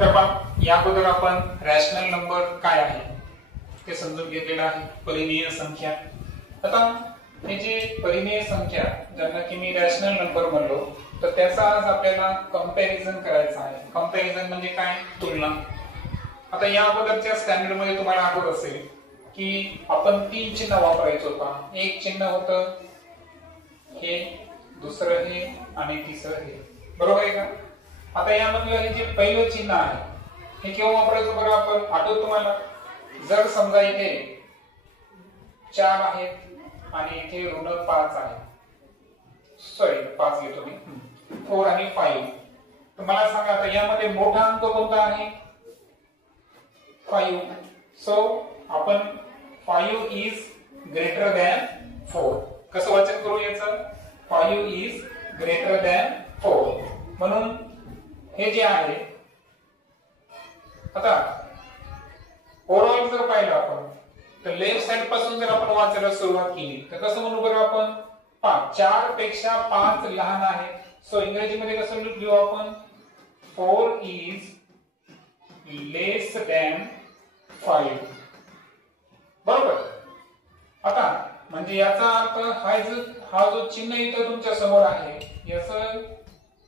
तर या अगोदर आपण रॅशनल नंबर काय आहे ते समजून घेतलेलं आहे, परिमेय संख्या। आता हे जे परिमेय संख्या ज्यांना की मी रॅशनल नंबर म्हणलो, तर त्याचा आज आपल्याला कंपॅरिझन करायचा आहे। कंपॅरिझन म्हणजे काय? तुलना। आता या अगोदरच्या स्टँडर्ड मध्ये तुम्हाला आठवत असेल की आपण तीन चिन्ह वापरायचो होता। एक चिन्ह होतं हे, दुसरं हे आणि तिसरं हे, बरोबर आहे का? आता यामधलं हे जे पहिलं चिन्ह आहे हे केव्हा वापरायचं बरं आपण? आठवत तुम्हाला? जर समजा इथे 4 आहेत आणि इथे ऋण 5 आहे, सॉरी 5 घेतो मी, 4 आणि 5, तर मला सांगा आता यामध्ये मोठा अंक कोणता आहे? 5. सो आपण 5 इज ग्रेटर दॅन 4 कसं वाचन करू याचं? 5 इज ग्रेटर दॅन 4। म्हणून हे जे आहे, आता ओव्हरऑल जर पाहिलं आपण तर लेफ्ट साइड पासून जर आपण वाचायला सुरुवात केली तर कसं म्हणू बरं आपण? 4 पेक्षा 5 लहान आहे। सो इंग्रजीमध्ये कसं लिहू आपण? 4 इज लेस दॅन 5, बरोबर? आता म्हणजे याचा अर्थ हा जो चिन्ह इथं तुमच्या समोर आहे याचं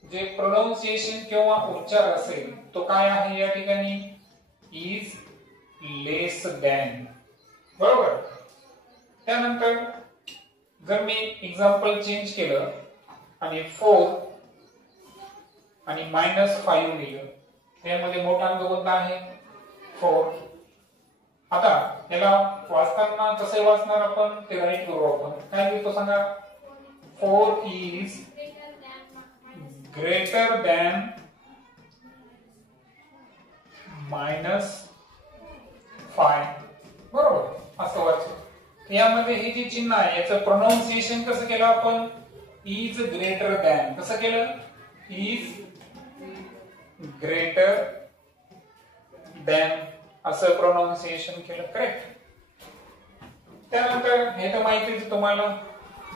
जे प्रोनाउन्सिएशन किंवा उच्चार असेल तो काय आहे या ठिकाणी? इज लेस दॅन, बरोबर? त्यानंतर जर मी एक्झाम्पल चेंज केलं आणि 4 आणि -5 लिहिलं, त्यामध्ये मोठा अंक कोणता आहे? 4। आता याला वाचताना कसं वाचणार आपण ते राईट करू आपण। काय लिहितो सांगा? 4 इज ग्रेटर दॅन -5, बरोबर? असं वाचू। यामध्ये हे जे चिन्ह आहे याचं प्रोनाउन्सिएशन कसं केलं आपण? Is greater than. कसं केलं? इज ग्रेटर दॅन असं प्रोनाउन्सिएशन केलं, करेक्ट? त्यानंतर हे तर माहितीच तुम्हाला,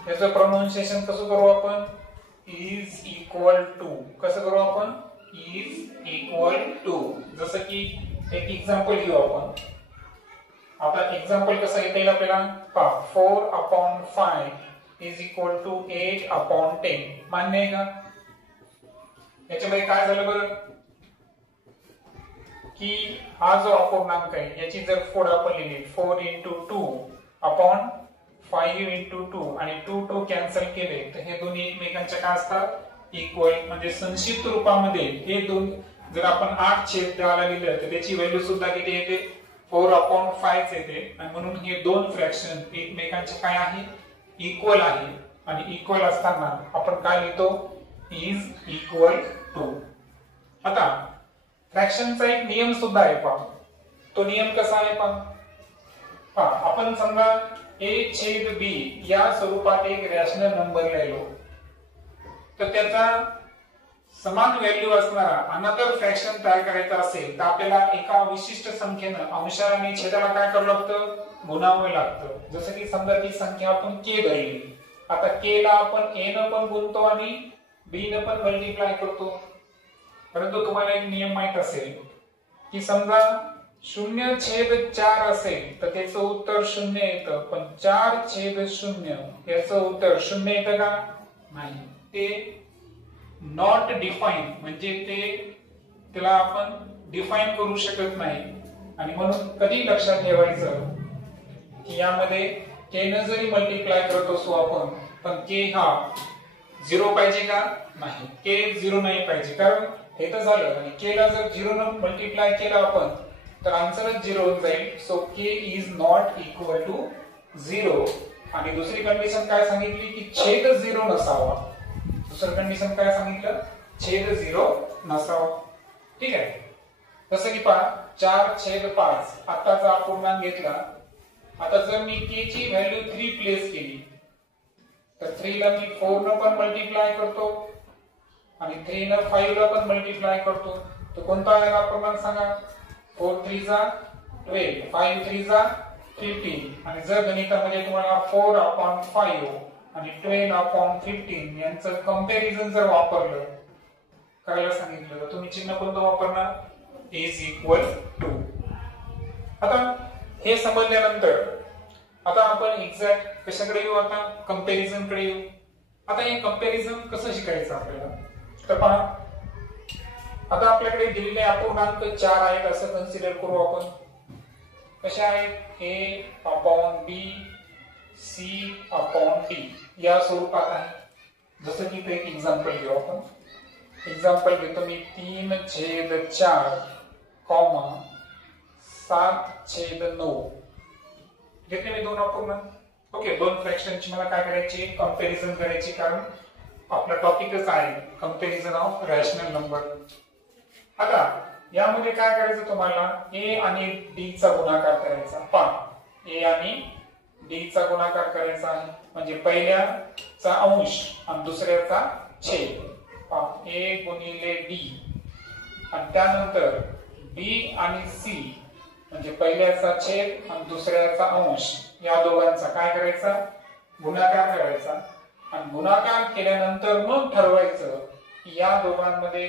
याचं प्रोनाउन्सिएशन कसं करू आपण? Is equal to. कसं करू आपण? Is equal to. जसं की एक एक्झाम्पल घेऊ आपण। आता एक्झाम्पल कसं येता येईल आपल्याला? 4/5 इज इक्वल टू 8/10। मान्य आहे का? याच्यामध्ये काय झालं बरं की हा जो अपूर्णांक आहे याची जर फोड आपण लिहिली 4 × 2/5 × 2 आणि 2 कॅन्सल केले तर हे दोन्ही एकमेकांच्या काय असतात? इक्वल। म्हणजे संक्षिप्त रूपामध्ये हे दोन जर आपण 8/10 लिहिलं तर त्याची व्हॅल्यू सुद्धा किती येते? 4/5 येते। आणि म्हणून हे दोन फ्रॅक्शन एकमेकांचे काय आहे? इक्वल आहे। आणि इक्वल असताना आपण काय लिहितो? Is equal to. आता फ्रॅक्शनचा एक नियम सुद्धा आहे पहा। तो नियम कसा आहे पहा? आपण समजा a/b या स्वरूपात एक रॅशनल नंबर लिहिलो तर त्याचा समान व्हॅल्यू असणारा अनदर फ्रॅक्शन तयार करायचा असेल तर आपल्याला एका विशिष्ट संख्येनं अंशाला आणि छेदाला काय करावं लागतं? गुणावं लागतं। जसं की समजा ती संख्या आपण k धरली, आता k ला आपण a न पण गुणतो आणि b न पण मल्टिप्लाय करतो। परंतु तुम्हाला एक नियम माहित असेल की समजा 0/4 असेल तर त्याचं उत्तर 0 येतं, पण 4/0 याचं उत्तर 0 येतं का? नाही। ते नॉट डिफाईन, म्हणजे त्याला आपण डिफाईन करू शकत नाही। आणि म्हणून कधी लक्षात ठेवायचं की यामध्ये k न जरी मल्टिप्लाय करत असू आपण, पण k हा 0 पाहिजे का? नाही, k 0 नाही पाहिजे, कारण हे तर झालं आणि k ला जर 0 न मल्टिप्लाय केलं आपण तर आन्सरच 0 होऊन जाईल। So k is not equal to 0। आणि दुसरी कंडिशन काय सांगितली की छेद 0 नसावा। दुसरी कंडिशन काय सांगितलं? छेद 0 नसावा, ठीक आहे? जसं की पहा 4/5 आताचा अपूर्णांक घेतला, आता जर मी k ची व्हॅल्यू 3 प्लेस केली तर 3 ला मी 4 न पण मल्टिप्लाय करतो आणि 3 न 5 ला पण मल्टिप्लाय करतो, तर कोणता आला अपूर्णांक सांगा? 4 3 जा 12, 5 3 जा 15। आणि जर गणितामध्ये तुम्हाला 4/5 आणि 12/15 यांचं कंपॅरिझन जर वापरलं, करायला सांगितलं तर तुम्ही चिन्ह कोणतं वापरणार? Is equal to. आता हे समजल्यानंतर आता आपण एक्झॅक्ट कशाकडे येऊ, आता कंपॅरिझन कडे येऊ. आता हे कंपॅरिझन कसं शिकायचं आपल्याला, तर पहा आता आपल्याकडे दिलेले अपूर्णांक 4 आहेत असं कन्सिडर करू आपण. कसे आहेत, a upon b c upon d या स्वरूपात आहे. जसं की एक एक्झाम्पल घेऊ आपण. एक्झाम्पल घेतो मी 3/4 कॉमा 7/9 घेतले मी दोन अपूर्णांक. ओके, दोन फ्रॅक्शनची मला काय करायची, कंपॅरिझन करायची, कारण आपला टॉपिकच आहे कंपॅरिझन ऑफ रॅशनल नंबर. आता यामध्ये काय करायचं तुम्हाला, a आणि d चा गुणाकार करायचा. पहा a आणि d चा गुणाकार करायचा आहे, म्हणजे पहिल्याचा अंश आणि दुसऱ्याचा छेद. पहा a गुणिले d आणि त्यानंतर b आणि c म्हणजे पहिल्याचा छेद आणि दुसऱ्याचा अंश या दोघांचा काय करायचा, गुणाकार करायचा. आणि गुणाकार केल्यानंतर मग ठरवायचं की या दोघांमध्ये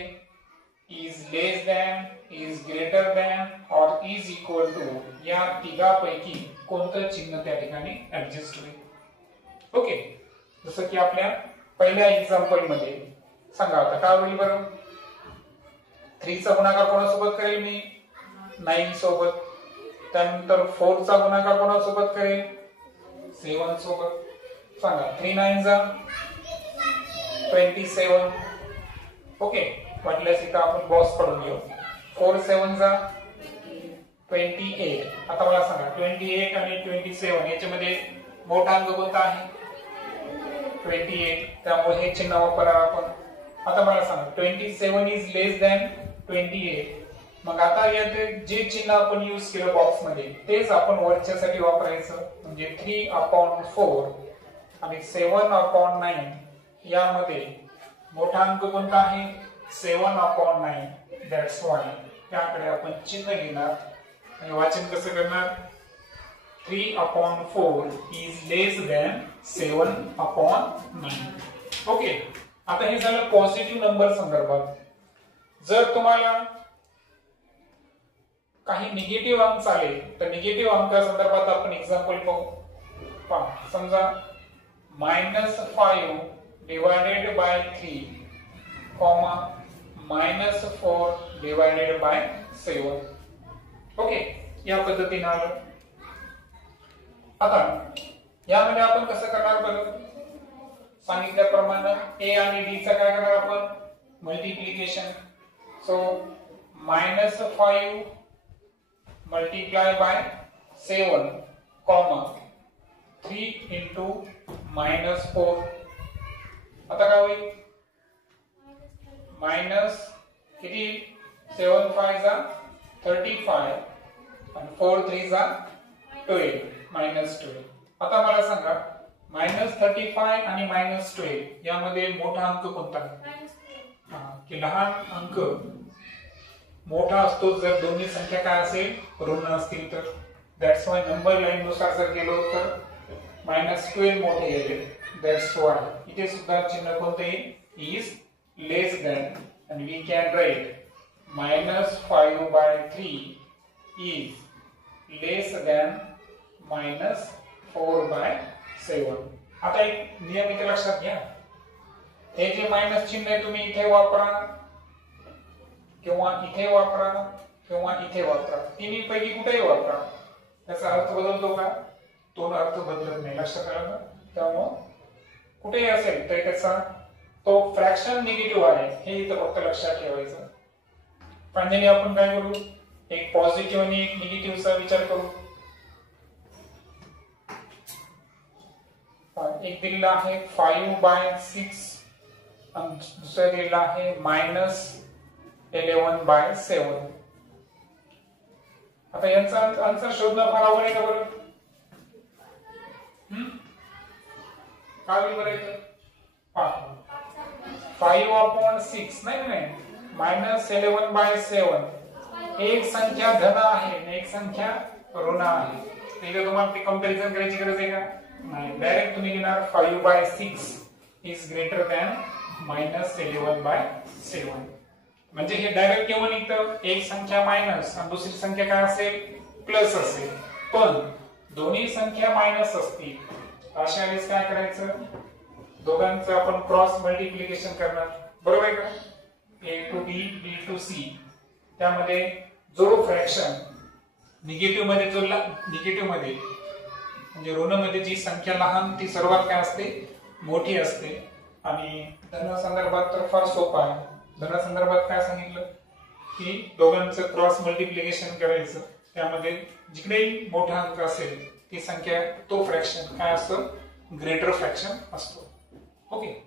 is less than, is greater than और इज इक्वल टू या तिघापैकी कोणतं चिन्ह त्या ठिकाणी ऍडजस्ट होईल. ओके, जसं की आपल्या पहिल्या एक्झाम्पल मध्ये सांगा आता काय होईल बरं. 3 चा गुणाकार कोणासोबत करेल मी, 9 सोबत. त्यानंतर 4 चा गुणाकार कोणासोबत करेल, 7 सोबत. सांगा 3 9 जा 27. ओके, वाटल्यास इथं आपण बॉक्स पडून घेऊ. 4 7 जा 28. आता मला सांगा 28 आणि 27 याच्यामध्ये मोठा अंक कोणता आहे, 28. त्यामुळे हे चिन्ह वापरा आपण. आता मला सांगा 27 इज लेस दॅन 28. मग आता यात जे चिन्ह आपण यूज केलं बॉक्स मध्ये तेच आपण वरच्यासाठी वापरायचं. म्हणजे 3/4 आणि 7/9 यामध्ये मोठा अंक कोणता आहे, 7/9. दॅट्स वाय त्याकडे आपण चिन्ह घेणार आणि वाचन कसं करणार, 3/4 इज लेस दॅन 7/9. ओके, आता हे झालं पॉझिटिव्ह नंबर संदर्भात. जर तुम्हाला काही निगेटिव्ह अंक आले तर निगेटिव्ह अंका संदर्भात आपण एक्झाम्पल पाहू. पहा समजा -5 divided by 3 comma -4 divided by 7. Okay, या पद्धतीने आलं. आता यामध्ये आपण कसं करणार बरं, सांगितल्याप्रमाणे a आणि d चा काय करणार आपण, multiplication. So -5 multiply by 7 comma 3 into -4. आता काय होईल, मायनस किती, 7 5 जा 35 आणि 4 3 जा 12 -12. आता मला सांगा -35 आणि -12 यामध्ये मोठा अंक कोणता आहे, की लहान अंक मोठा असतो जर दोन्ही संख्या काय असेल, ऋण असतील तर. दॅट्स वाय नंबर लाईन नुसार जर गेलो तर -12 मोठे येईल. दॅट्स वाय इथे सुद्धा चिन्ह कोणते येईल, इज लेस दॅन. आणि we can write -5/3 is less than -4/7. आता एक नियम इथे लक्षात घ्या, हे जे मायनस चिन्ह आहे तुम्ही इथे वापरा किंवा इथे वापरा किंवा इथे वापरा, तिन्ही पैकी कुठेही वापरा, त्याचा अर्थ बदलतो का, तो अर्थ बदलत नाही. लक्षात आलं. त्यामुळे कुठेही असेल तरी त्याचा तो फ्रॅक्शन निगेटिव्ह आहे हे इथं फक्त लक्षात ठेवायचं. फायनली आपण काय करू, एक पॉझिटिव्ह आणि एक निगेटिव्हचा विचार करू. एक दिलेला आहे 5/6 आणि दुसरा दिलेला आहे -11/7. आता यांचा आन्सर शोधणं फार अवघड आहे का बरं, काय होईल बरं इथं, 5/6 नाही -11/7. एक संख्या धन आहे आणि एक संख्या ऋण आहे. इथे तुम्हाला ती कंपॅरिझन करायची गरज आहे का, नाही. डायरेक्ट तुम्ही घेणार 5/6 इज ग्रेटर दॅन -11/7. म्हणजे हे डायरेक्ट केव्हा निघतं, एक संख्या मायनस आणि दुसरी संख्या काय असेल, प्लस असेल. पण दोन्ही संख्या मायनस असतील अशा वेळेस काय करायचं, दोघांचं आपण क्रॉस मल्टिप्लिकेशन करणार, बरोबर आहे का. A to B, B to C, त्यामध्ये जो फ्रॅक्शन निगेटिव्ह मध्ये निगेटिव्ह मध्ये म्हणजे ऋण मध्ये जी संख्या लहान ती सर्वात काय असते, मोठी असते. आणि धन संदर्भात तर फार सोपा आहे. धन संदर्भात काय सांगितलं की दोघांचं क्रॉस मल्टिप्लिकेशन करायचं, त्यामध्ये जिकडे मोठा अंक असेल ती संख्या, तो फ्रॅक्शन काय असतो, ग्रेटर फ्रॅक्शन असतो. ओके.